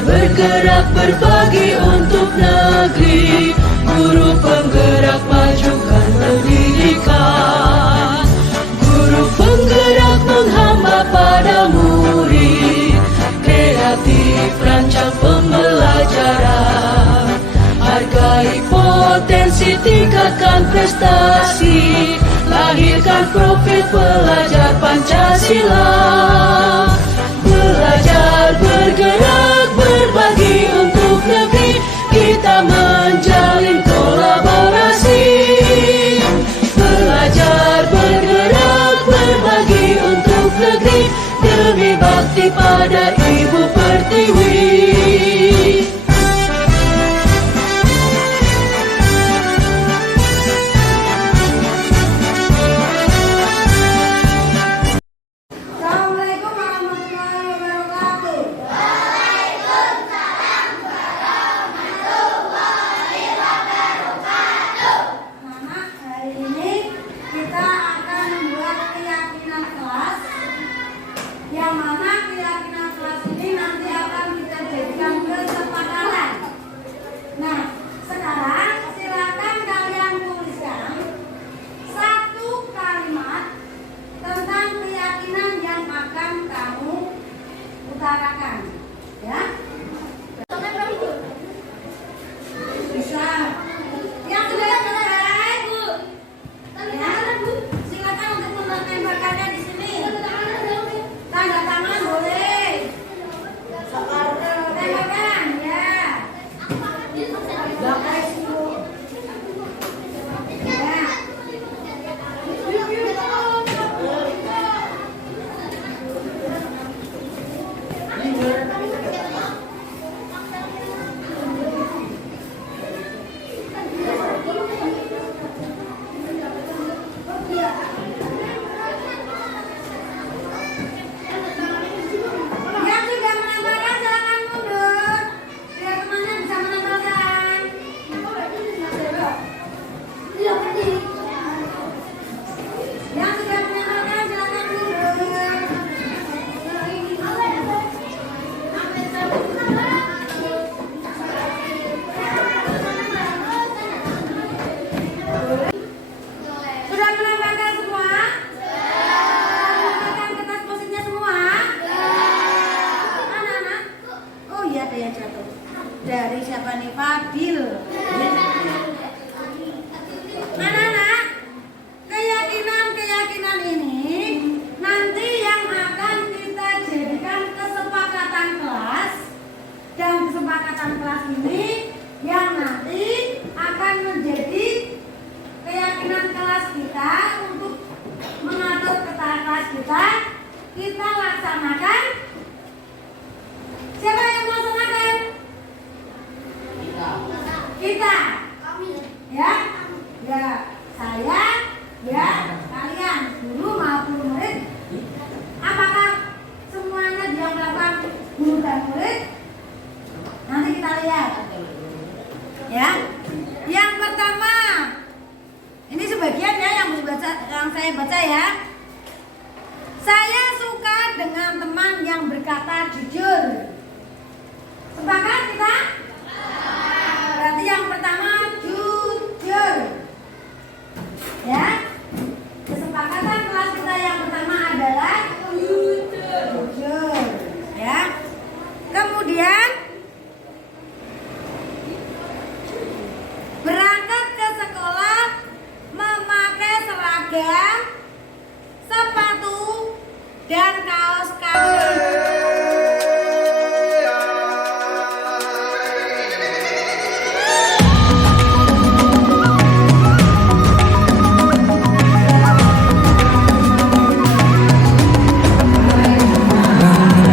bergerak berbagi untuk negeri. Guru penggerak majukan pendidikan. Guru penggerak menghamba pada murid. Kreatif rancang pembelajaran. Hargai potensi, tingkatkan prestasi. Lahirkan profil pelajar Pancasila. Belajar, bergerak, berbagi untuk negeri. Kita menjalin kolaborasi. Belajar, bergerak, berbagi untuk negeri. Demi bakti pada Ibu Pertiwi. Yang mana keyakinan kelas ini nanti akan kita jadikan kesepakatan. Nah, sekarang silakan kalian tuliskan satu kalimat tentang keyakinan yang akan kamu utarakan, ya. Bisa. Yang sudah selesai, Bu. Ya, silakan untuk menembakkannya di sini. Tanda tangan boleh. Tembakan ya. Bakai dulu. Ya. Yang sudah menambahkan silakan mundur. Biar temannya bisa menambahkan. Yang sudah menambahkan silakan mundur. Sudah menambahkan semua? Menambahkan kertas positnya semua? Anak-anak? Oh iya, ada yang jatuh. Dari siapa nih? Fadil. Anak-anak, keyakinan ini nanti yang akan kita jadikan kesepakatan kelas. Dan kesepakatan kelas ini yang nanti akan menjadi keyakinan kelas kita untuk mengatur kelas kita laksanakan. Siapa yang melaksanakan? Kita. Ya, ya, saya, ya, kalian, guru maupun murid. Apakah semuanya yang melakukan guru dan murid? Nanti kita lihat. Ya, yang pertama. Ini sebagian ya yang saya baca ya. Saya suka dengan teman yang berkata jujur. Sepakat kita? Berarti yang pertama jujur. Ya. Kesepakatan kelas kita yang pertama adalah jujur. Ya. Kemudian berangkat ke sekolah memakai seragam, sepatu, dan kaos kaki.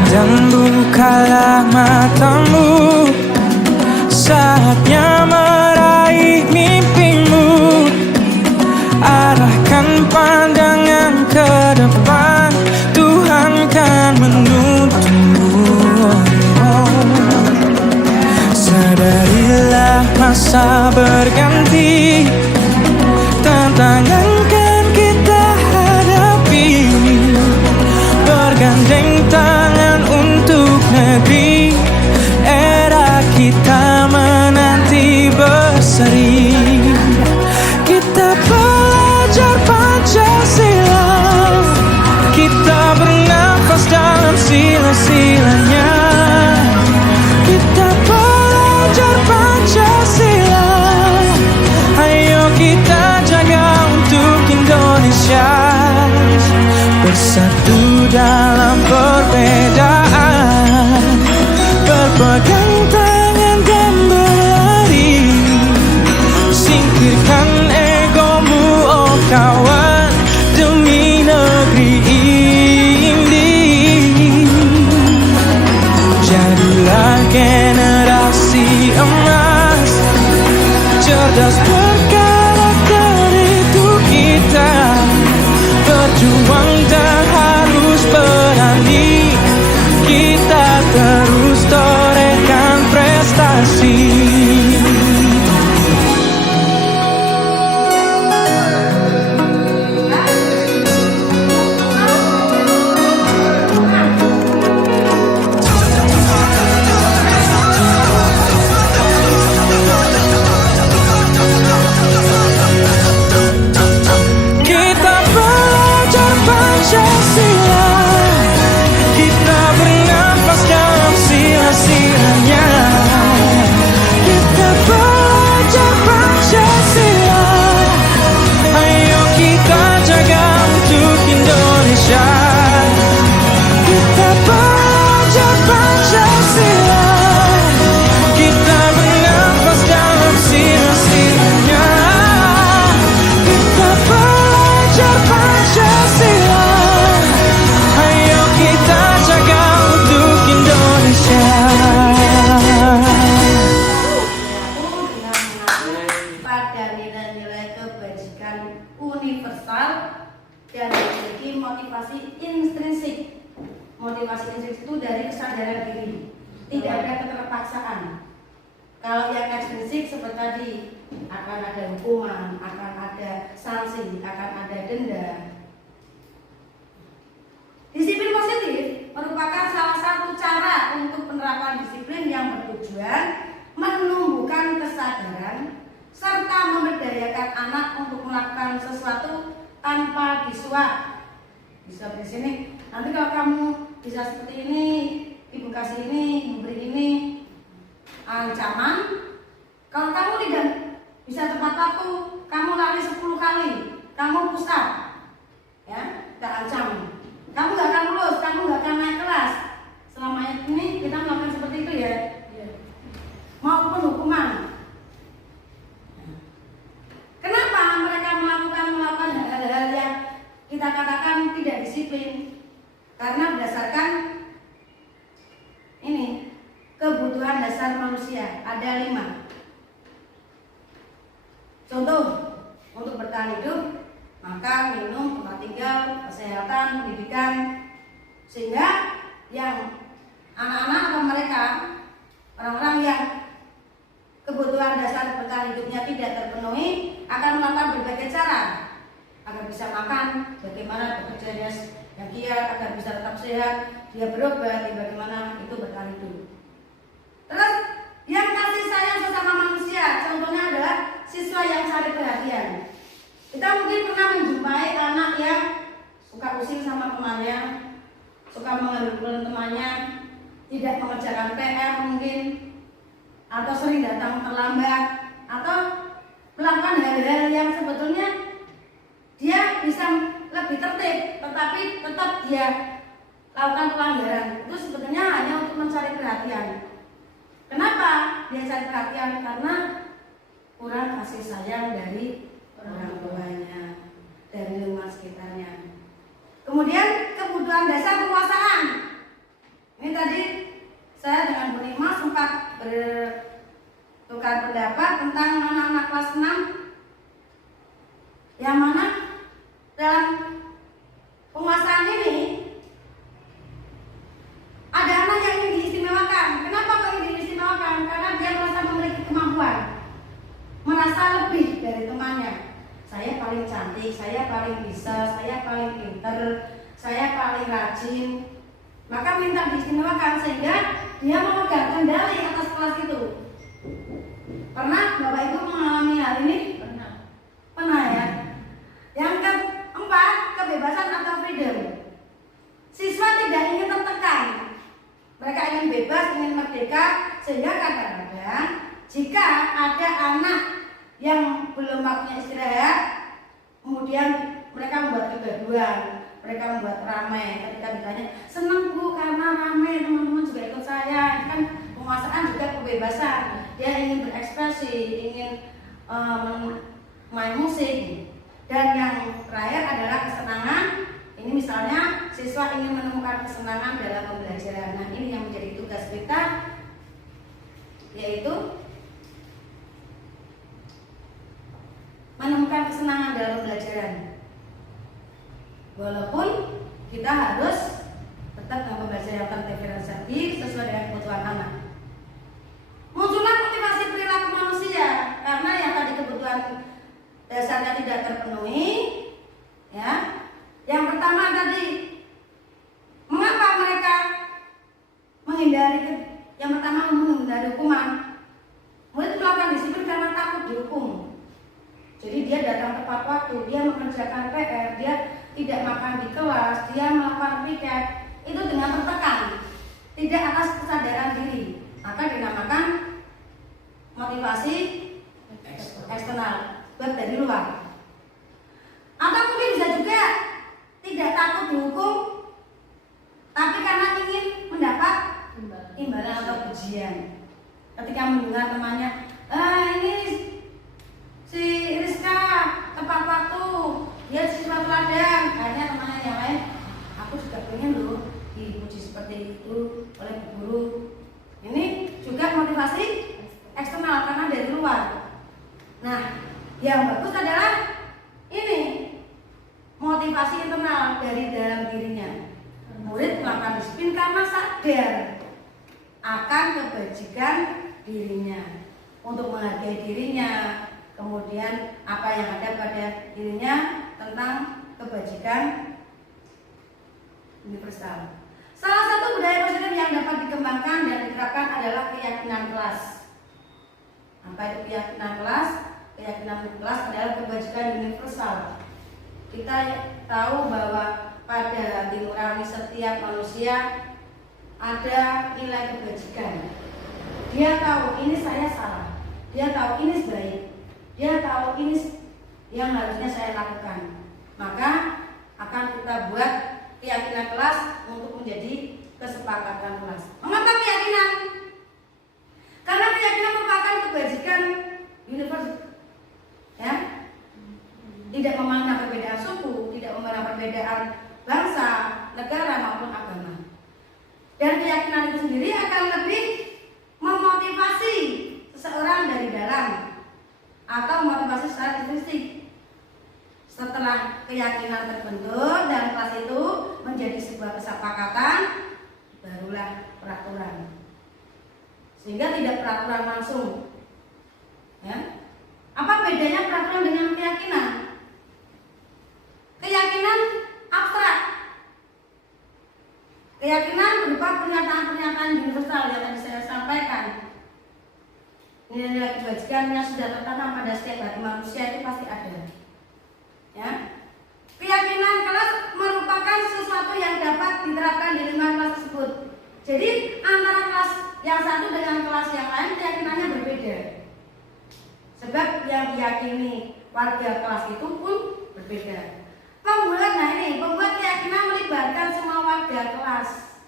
Dan bukalah matamu, saatnya meraih mimpimu. Arahkan pandangan ke depan, Tuhan kan menuntunmu. Sadarilah masa berganti, tantangan kan kita hadapi. Bergandeng tangan untuk negeri, kita menanti berseri. Kita belajar Pancasila, kita bernafas dalam sila-silanya. Kita belajar Pancasila, ayo kita jaga untuk Indonesia. Bersatu dalam perbedaan, berpegang tangan dan berlari. Singkirkan egomu oh kawan, demi negeri ini. Jadilah generasi emas, cerdas berkarakter itu kita. Berjuang dan harus berani, kita terus torehkan prestasi. Kita belajar Pancasila, kita bernafas dalam sila-silanya. Kita belajar Pancasila, ayo kita jaga untuk Indonesia. Kita belajar Pancasila, kita bernafas dalam sila-silanya. Kita belajar Pancasila, ayo kita jaga untuk Indonesia. Pada nilai-nilai kebajikan universal dan memiliki motivasi intrinsik. Motivasi intrinsik itu dari kesadaran diri, tidak ada keterpaksaan. Kalau yang ekstrinsik seperti tadi, akan ada hukuman, akan ada sanksi, akan ada denda. Disiplin positif merupakan salah satu cara untuk penerapan disiplin yang bertujuan menumbuhkan kesadaran serta memberdayakan anak untuk melakukan sesuatu tanpa disuap. Bisa di sini. Nanti kalau kamu bisa seperti ini, ibu kasih ini, ibu beri ini, ancaman. Kalau kamu tidak bisa tepat waktu, kamu lari 10 kali, kamu push up, ya, tak ancam. Kamu gak akan lulus, kamu gak akan naik kelas. Selama ini kita melakukan seperti itu ya, maupun hukuman. Kenapa mereka melakukan hal-hal yang kita katakan tidak disiplin? Karena berdasarkan ini kebutuhan dasar manusia ada 5. Contoh, untuk bertahan hidup, makan, minum, tempat tinggal, kesehatan, pendidikan. Sehingga yang anak-anak atau mereka, orang-orang yang kebutuhan dasar bertahan hidupnya tidak terpenuhi, akan melakukan berbagai cara agar bisa makan, bagaimana bekerjanya yang giat, agar bisa tetap sehat, dia berobat, bagaimana itu bertahan hidup. Terus yang kasih sayang sesama manusia, contohnya adalah siswa yang cari perhatian. Kita mungkin pernah menjumpai anak yang suka usil sama temannya, suka mengambil temannya, tidak mengerjakan PR mungkin, atau sering datang terlambat, atau melakukan hal-hal yang sebetulnya dia bisa lebih tertib, tetapi tetap dia lakukan pelanggaran. Itu sebetulnya hanya untuk mencari perhatian. Kenapa dia cari perhatian? Karena kurang kasih sayang dari orang tuanya, dari lingkungan sekitarnya. Kemudian kebutuhan dasar penguasaan. Ini tadi saya dengan Bu Nima sempat bertukar pendapat tentang anak-anak kelas 6 yang mana dalam penguasaan ini ada anak yang ingin diistimewakan. Kenapa kok ingin diistimewakan? Karena dia merasa memiliki kemampuan, merasa lebih dari temannya. Saya paling cantik, saya paling bisa, saya paling pinter, saya paling rajin. maka minta diistimewakan sehingga dia memegang kendali atas kelas itu. Pernah Bapak Ibu mengalami hal ini? Pernah ya. Yang keempat, kebebasan atau freedom. Siswa tidak ingin tertekan. Mereka ingin bebas, ingin merdeka, sehingga kadang-kadang jika ada anak yang belum waktunya istirahat, kemudian mereka membuat kegaduhan, mereka membuat ramai. Ketika ditanya, senang Bu karena ramai, teman-teman juga ikut saya. Kan penguasaan juga kebebasan. Dia ingin berekspresi, ingin main musik. Dan yang terakhir adalah kesenangan. Ini misalnya siswa ingin menemukan kesenangan dalam pembelajaran. Nah, ini yang menjadi tugas kita, yaitu menemukan kesenangan dalam pembelajaran. Walaupun kita harus tetap dalam pembelajaran yang terdiferensiasi sesuai dengan kebutuhan anak. Muncullah motivasi perilaku manusia karena yang tadi kebutuhan dasarnya tidak terpenuhi, ya. Yang pertama tadi, mengapa mereka menghindari? Yang pertama menghindari hukuman. Murid melakukan disiplin karena takut dihukum. Jadi dia datang tepat waktu, dia mengerjakan PR, dia tidak makan di kelas, dia melakukan piket, itu dengan tertekan, tidak atas kesadaran diri. Maka dinamakan motivasi eksternal, buat dari luar. Atau mungkin bisa juga tidak takut dihukum, tapi karena ingin mendapat imbalan atau pujian. Ketika mendengar temannya, ini si Rizka tepat waktu, dia siswa teladan, akhirnya temannya yang lain, aku juga pengen loh dipuji seperti itu oleh guru. Ini juga motivasi eksternal karena dari luar. Nah, yang bagus adalah ini motivasi internal dari dalam dirinya. Murid melakukan disiplin karena sadar akan kebajikan dirinya, untuk menghargai dirinya, kemudian apa yang ada pada dirinya tentang kebajikan universal. Salah satu budaya positif yang dapat dikembangkan dan diterapkan adalah keyakinan kelas. Apa itu keyakinan kelas? Keyakinan kelas adalah kebajikan universal. Kita tahu bahwa pada hati nurani setiap manusia ada nilai kebajikan. Dia tahu ini saya salah, dia tahu ini baik, dia tahu ini yang harusnya saya lakukan. Maka akan kita buat keyakinan kelas untuk menjadi kesepakatan kelas. Mengapa keyakinan? Karena keyakinan merupakan kebajikan universal, ya. Tidak memandang perbedaan suku, tidak memandang perbedaan bangsa, negara maupun agama. Dan keyakinan itu sendiri akan lebih memotivasi seseorang dari dalam atau motivasi secara intrinsik. Setelah keyakinan terbentuk dan kelas itu menjadi sebuah kesepakatan, barulah peraturan. Sehingga tidak peraturan langsung. Ya. Apa bedanya peraturan dengan keyakinan? Keyakinan abstrak. Keyakinan berupa pernyataan-pernyataan universal yang tadi saya sampaikan. Nilai-nilai kebajikan yang sudah tertanam pada setiap hati manusia itu pasti ada. Ya. Keyakinan kelas merupakan sesuatu yang dapat diterapkan di lingkungan kelas tersebut. Jadi antara kelas yang satu dengan kelas yang lain keyakinannya berbeda. Sebab yang diyakini warga kelas itu pun berbeda. Pembuat keyakinan melibatkan semua warga kelas,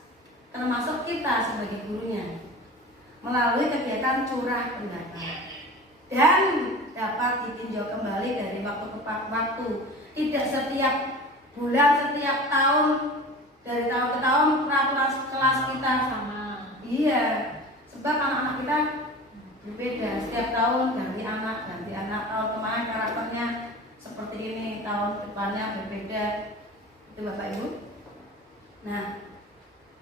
termasuk kita sebagai gurunya, melalui kegiatan curah pendapat dan dapat ditinjau kembali dari waktu ke waktu. Tidak setiap bulan, setiap tahun, dari tahun ke tahun peraturan kelas kita sama. Iya, sebab anak-anak kita berbeda. Setiap tahun ganti anak, tahun kemarin karakternya seperti ini, tahun depannya berbeda. Itu Bapak Ibu. Nah,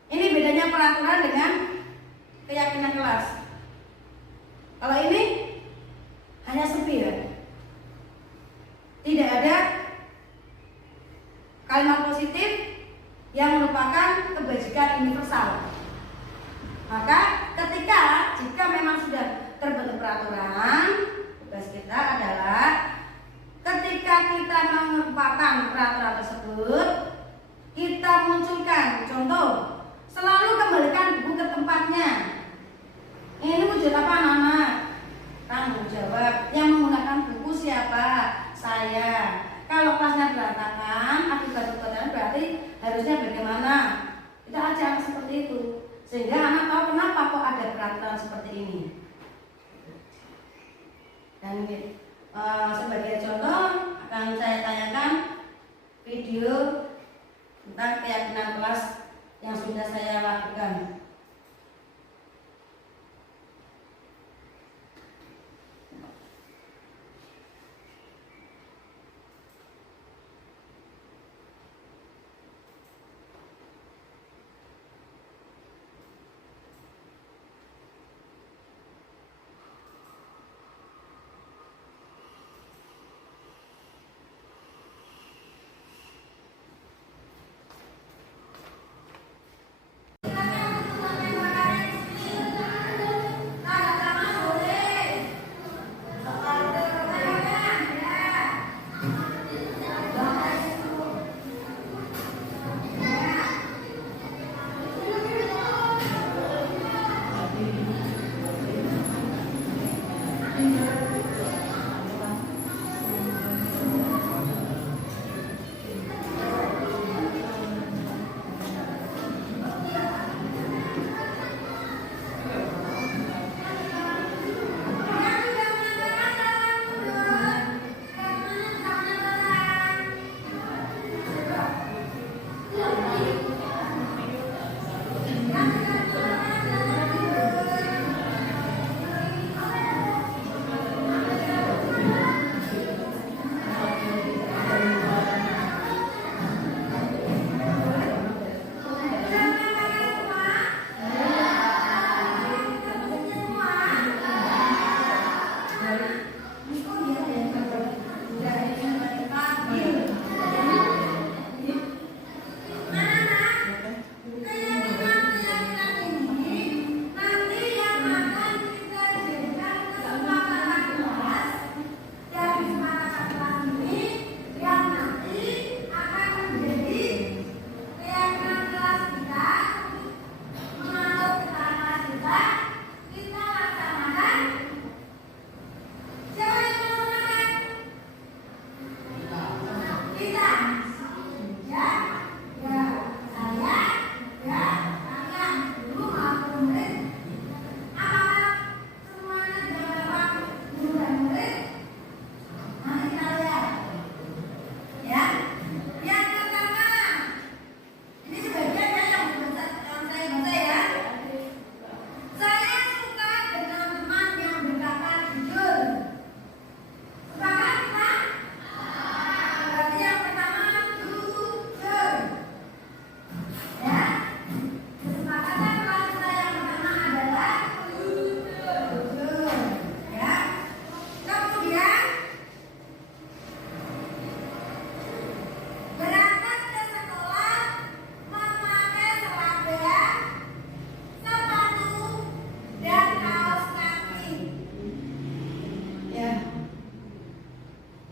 ini bedanya peraturan dengan keyakinan kelas. Kalau ini hanya sepir, tidak ada kalimat positif yang merupakan kebajikan universal. Maka jika memang sudah terbentuk peraturan, tugas kita adalah ketika kita mengumpulkan peraturan tersebut, kita munculkan contoh, selalu kembalikan buku ke tempatnya. Ini wujud apa anak-anak? Tanggung jawab. Yang menggunakan buku siapa? Saya. Kalau kelasnya berantakan, akibat-akibatnya berarti harusnya bagaimana? Kita ajak seperti itu, sehingga anak tahu kenapa kok ada peraturan seperti ini. Dan sebagai contoh akan saya tanyakan video tentang keyakinan kelas yang sudah saya lakukan.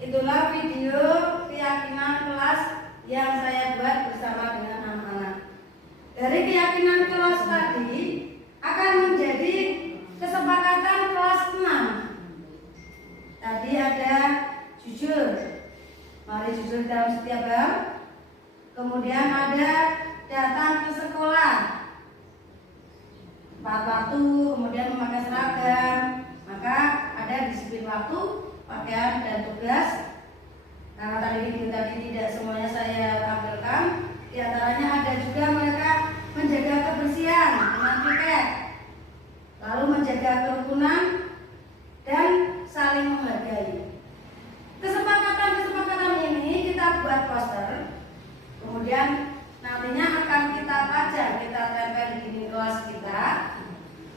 Itulah video keyakinan kelas yang saya buat bersama dengan anak-anak. Dari keyakinan kelas tadi akan menjadi kesepakatan kelas 6. Tadi ada jujur, mari jujur dalam setiap hal. Kemudian ada datang ke sekolah, tepat waktu, kemudian memakai seragam. Maka ada disiplin waktu, pakaian dan tugas. Karena tadi video tadi tidak semuanya saya tampilkan, di antaranya ada juga mereka menjaga kebersihan dengan piket, lalu menjaga kerukunan dan saling menghargai. Kesepakatan ini kita buat poster, kemudian nantinya akan kita pajang, kita tempel di dinding kelas kita,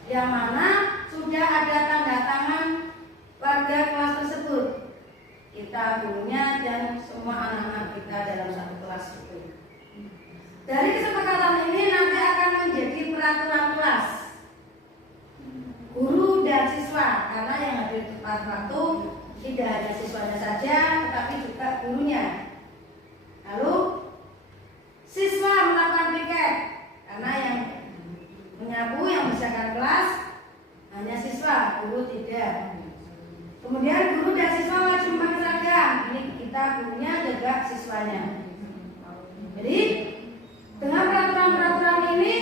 yang mana sudah ada tanda tangan warga kelas tersebut, kita gurunya dan semua anak-anak kita dalam satu kelas itu. Dari kesepakatan ini nanti akan kelas hanya siswa, guru tidak. Kemudian guru dan siswa wajib memakai seragam. Ini kita gurunya jaga siswanya. Jadi dengan peraturan-peraturan ini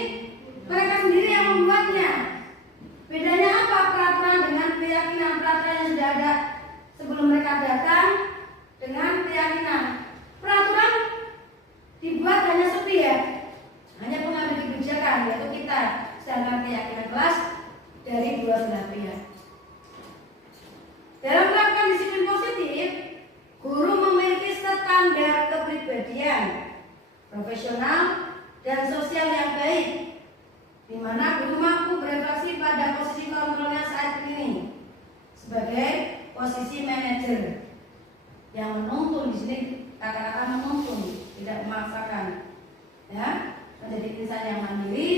mereka sendiri yang membuatnya. Bedanya apa peraturan dengan keyakinan? Peraturan yang sudah ada sebelum mereka datang dengan keyakinan. Peraturan dibuat hanya sepihak, hanya pengambil kebijakan yaitu kita, sedangkan keyakinan kelas dari dua belah pihak. Dalam melakukan disiplin positif, guru memiliki standar kepribadian profesional dan sosial yang baik, di mana guru mampu berefleksi pada posisi kontrolnya saat ini sebagai posisi manajer yang menuntun. Di sini kata-kata menuntun, tidak memaksakan, ya, menjadi insan yang mandiri,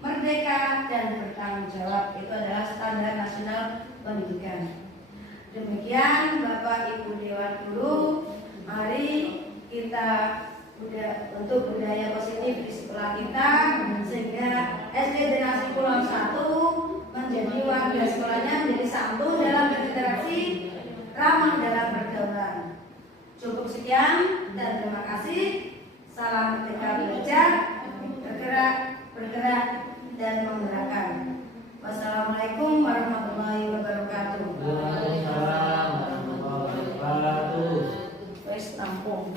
merdeka dan bertanggung jawab. Itu adalah standar nasional pendidikan. Demikian Bapak Ibu Dewan Guru, mari kita untuk budaya positif di sekolah kita, sehingga SD Generasi Pulau 1 menjadi warga sekolahnya menjadi santun dalam berinteraksi, ramah dalam pergaulan. Cukup sekian dan terima kasih. Salam merdeka belajar, bergerak dan menggerakkan. Wassalamualaikum warahmatullahi wabarakatuh. Waalaikumsalam warahmatullahi wabarakatuh. Wes tampung.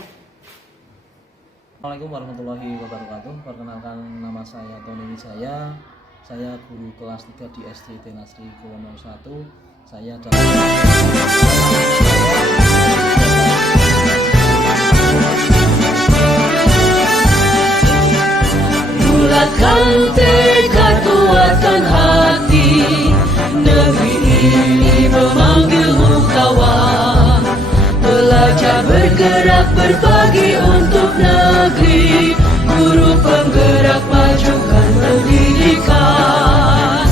Assalamualaikum warahmatullahi wabarakatuh. Perkenalkan, nama saya Tony Wijaya. Saya guru kelas 3 di SD Nasri Kuwono 1. Saya Bulatkan tekad, kuatkan hati, negeri ini memanggilmu kawan. Belajar, bergerak, berbagi untuk negeri, guru penggerak majukan pendidikan.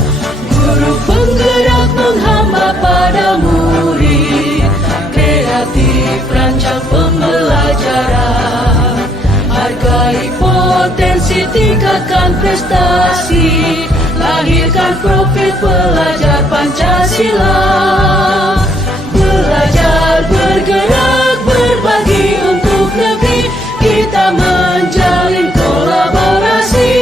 Guru penggerak menghamba pada murid, kreatif rancang pembelajaran. Hargai potensi, tingkatkan prestasi, lahirkan profil pelajar Pancasila. Belajar, bergerak, berbagi untuk negeri, kita menjalin kolaborasi.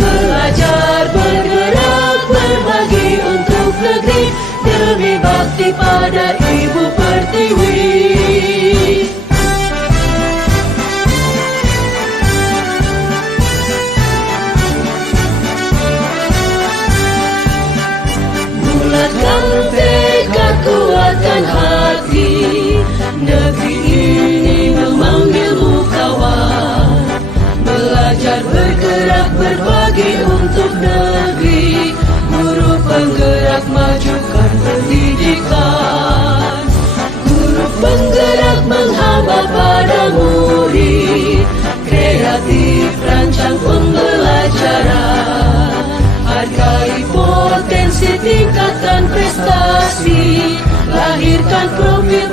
Belajar, bergerak, berbagi untuk negeri, demi bakti pada Ibu Pertiwi. Bulatkan tekad, kuatkan hati, negeri ini memanggilmu kawan. Belajar, bergerak, berbagi untuk negeri, guru penggerak majukan pendidikan. Guru penggerak menghamba pada murid, kreatif rancang pembelajaran. Hargai potensi, tingkatkan prestasi, lahirkan profil